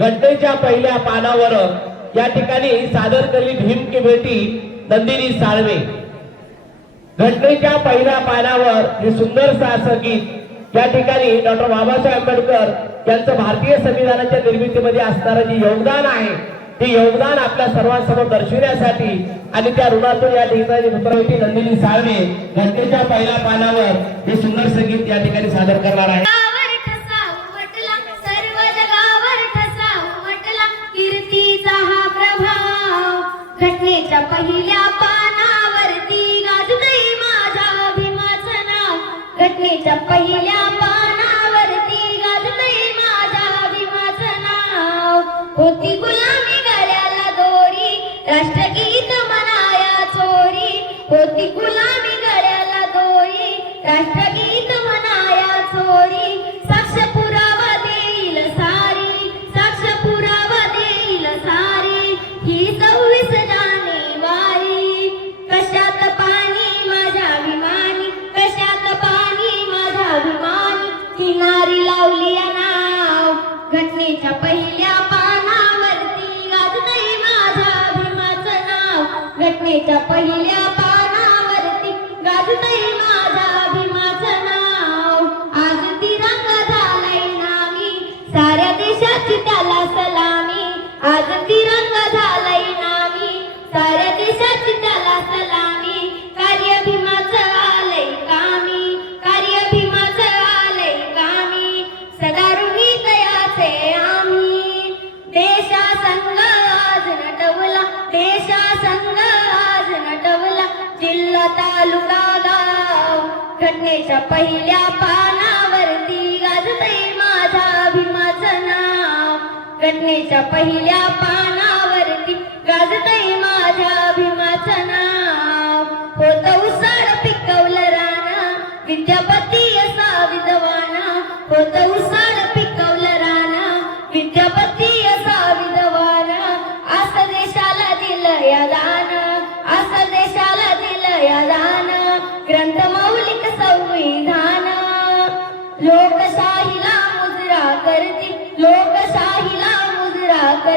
घटनेच्या पहिल्या पानावर या ठिकाणी सादर केली भीम की बेटी नंदिनी साळवे. घटनेच्या पहिल्या पानावर हे सुंदर असं गीत या ठिकाणी डॉक्टर बाबासाहेब आंबेडकर यांचं भारतीय संविधानाच्या निर्मितीमध्ये असणारं जे योगदान आहे ते योगदान आपल्या सर्वांसमोर दर्शविण्यासाठी आणि त्या ऋणातून या ठिकाणी होती नंदिनी साळवे घटनेच्या पहिल्या पानावर हे सुंदर संगीत या ठिकाणी सादर करणार आहे प्रभाव पहिल्या पानावरती गाजतय माझ्या भीमाचं नाव घटनेच्या पहिल्या पानावरती गाजतय माझ्या भीमाचं नाव होती गुलामी गळ्याला दोरी राष्ट्रगीत मनाया चोरी. होती गुलामी गळ्याला दोरी राष्ट्रगीत लावली नाव. घटनेच्या पहिल्या पानावरती गाजतय माझ्या भीमाचं नाव. घटनेच्या पहिल्या पानावरती गाजतय माझ्या नटवला देशा संघ आज नटवला जिल्हा तालुका गाव. घटनेच्या पहिल्या पानावरती गाजतय माझा भीमाचं नाव. घटनेच्या पहिल्या पानावरती गाजतय माझ्या भीमाचं नाव. होत उसाड पिकवलं राणा विद्यापती असा विद्वाना. होत उसाड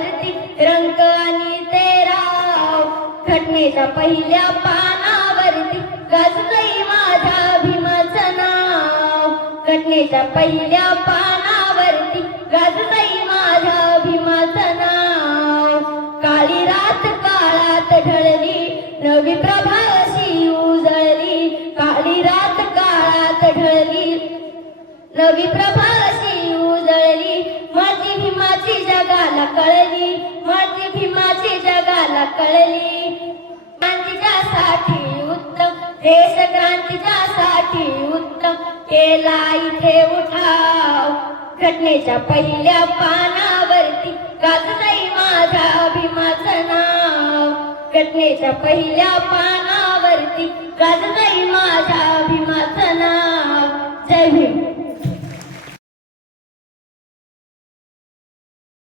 वरती रंग रंक आणि तेराव घटनेच्या पहिल्या पानावरती गाजतय माझ्या भीमाचं नाव. घटनेच्या पहिल्या पानावरती गाजतय माझ्या भीमाचं नाव. काळी रात काळात ढळली नवी प्रभा अशी उजळली. काळी रात काळात ढळली नवी प्रभा कळली. माझी भीमाची जगाला कळली. क्रांतीच्यासाठी उत्तम. देश क्रांतीच्यासाठी उत्तम. केला इथे उठाव. घटनेच्या पहिल्या पानावरती गाजतय माझ्या भीमाचं नाव. घटनेच्या पहिल्या पानावरती गाजतय माझ्या भीमाचं